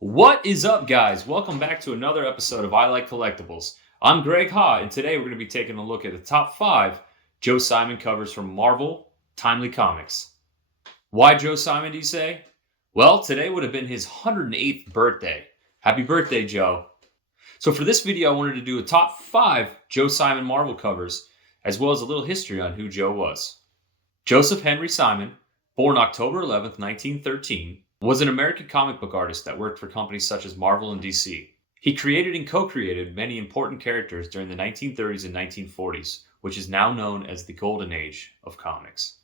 What is up, guys? Welcome back to another episode of I Like Collectibles. I'm Greg Ha, and today we're going to be taking a look at the top 5 Joe Simon covers from Marvel Timely Comics. Why Joe Simon, do you say? Well, today would have been his 108th birthday. Happy birthday, Joe. So for this video, I wanted to do a top 5 Joe Simon Marvel covers, as well as a little history on who Joe was. Joseph Henry Simon, born October 11th, 1913, was an American comic book artist that worked for companies such as Marvel and DC. He created and co-created many important characters during the 1930s and 1940s, which is now known as the Golden Age of comics.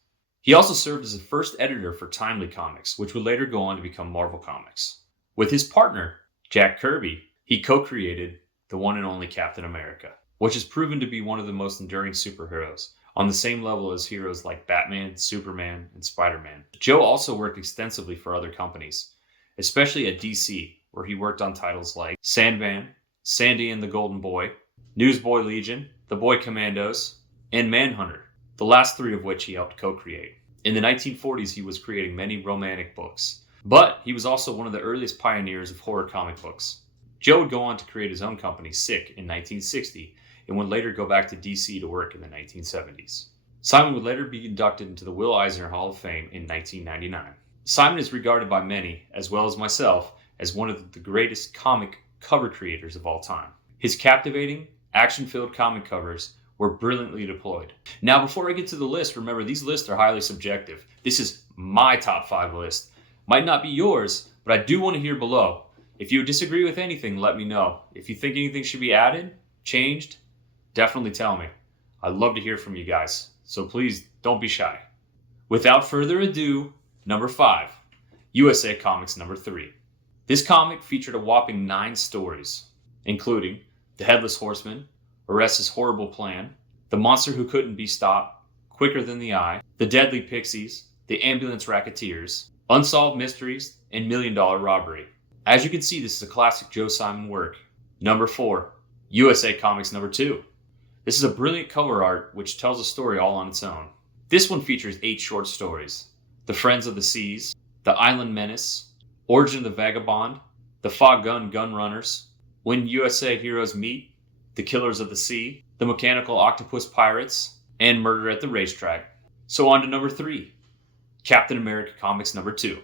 He also served as the first editor for Timely Comics, which would later go on to become Marvel Comics. With his partner, Jack Kirby, he co-created the one and only Captain America, which has proven to be one of the most enduring superheroes, on the same level as heroes like Batman, Superman, and Spider-Man. Joe also worked extensively for other companies, especially at DC, where he worked on titles like Sandman, Sandy and the Golden Boy, Newsboy Legion, The Boy Commandos, and Manhunter, the last 3 of which he helped co-create. In the 1940s, he was creating many romantic books, but he was also one of the earliest pioneers of horror comic books. Joe would go on to create his own company, Sick, in 1960, and would later go back to DC to work in the 1970s. Simon would later be inducted into the Will Eisner Hall of Fame in 1999. Simon is regarded by many, as well as myself, as one of the greatest comic cover creators of all time. His captivating, action-filled comic covers were brilliantly deployed. Now, before I get to the list, remember these lists are highly subjective. This is my top 5 list. Might not be yours, but I do want to hear below. If you disagree with anything, let me know. If you think anything should be added, changed, definitely tell me. I'd love to hear from you guys, so please don't be shy. Without further ado, number 5, USA Comics number 3. This comic featured a whopping 9 stories, including The Headless Horseman, Arrest's Horrible Plan, The Monster Who Couldn't Be Stopped, Quicker Than the Eye, The Deadly Pixies, The Ambulance Racketeers, Unsolved Mysteries, and $1 Million Robbery. As you can see, this is a classic Joe Simon work. Number 4, USA Comics number 2. This is a brilliant cover art which tells a story all on its own. This one features 8 short stories: The Friends of the Seas, The Island Menace, Origin of the Vagabond, The Fog Gun Gun Runners, When USA Heroes Meet, The Killers of the Sea, The Mechanical Octopus Pirates, and Murder at the Racetrack. So on to number 3, Captain America Comics number 2.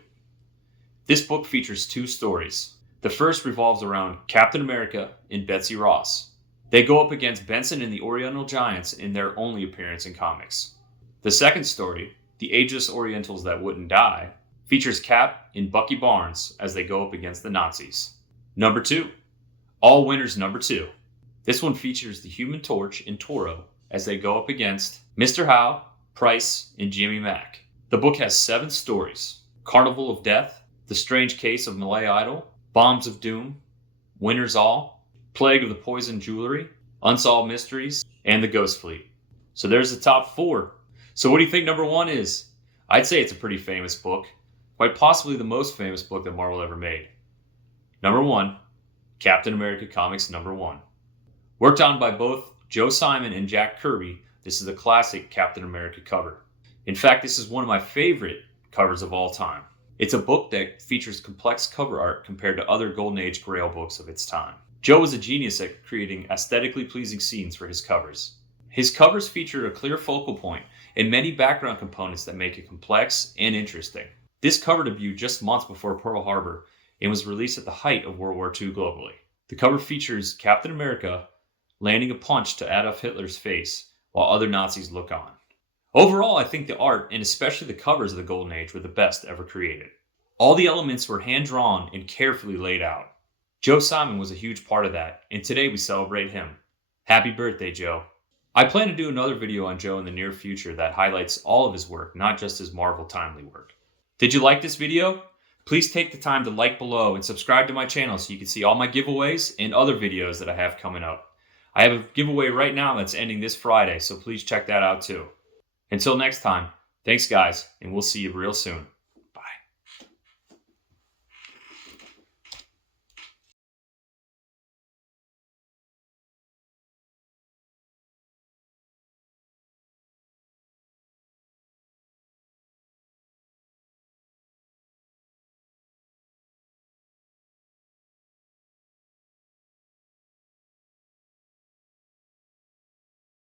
This book features 2 stories. The first revolves around Captain America and Betsy Ross. They go up against Benson and the Oriental Giants in their only appearance in comics. The second story, The Ageless Orientals That Wouldn't Die, features Cap and Bucky Barnes as they go up against the Nazis. Number 2, All Winners number 2. This one features the Human Torch and Toro as they go up against Mr. Howe, Price, and Jimmy Mack. The book has 7 stories: Carnival of Death, The Strange Case of Malay Idol, Bombs of Doom, Winners All, Plague of the Poison Jewelry, Unsolved Mysteries, and The Ghost Fleet. So there's the top 4. So what do you think number 1 is? I'd say it's a pretty famous book, quite possibly the most famous book that Marvel ever made. Number 1, Captain America Comics number 1. Worked on by both Joe Simon and Jack Kirby, this is a classic Captain America cover. In fact, this is one of my favorite covers of all time. It's a book that features complex cover art compared to other Golden Age Grail books of its time. Joe was a genius at creating aesthetically pleasing scenes for his covers. His covers feature a clear focal point and many background components that make it complex and interesting. This cover debuted just months before Pearl Harbor and was released at the height of World War II globally. The cover features Captain America landing a punch to Adolf Hitler's face while other Nazis look on. Overall, I think the art, and especially the covers of the Golden Age, were the best ever created. All the elements were hand-drawn and carefully laid out. Joe Simon was a huge part of that, and today we celebrate him. Happy birthday, Joe. I plan to do another video on Joe in the near future that highlights all of his work, not just his Marvel Timely work. Did you like this video? Please take the time to like below and subscribe to my channel so you can see all my giveaways and other videos that I have coming up. I have a giveaway right now that's ending this Friday, so please check that out too. Until next time, thanks guys, and we'll see you real soon.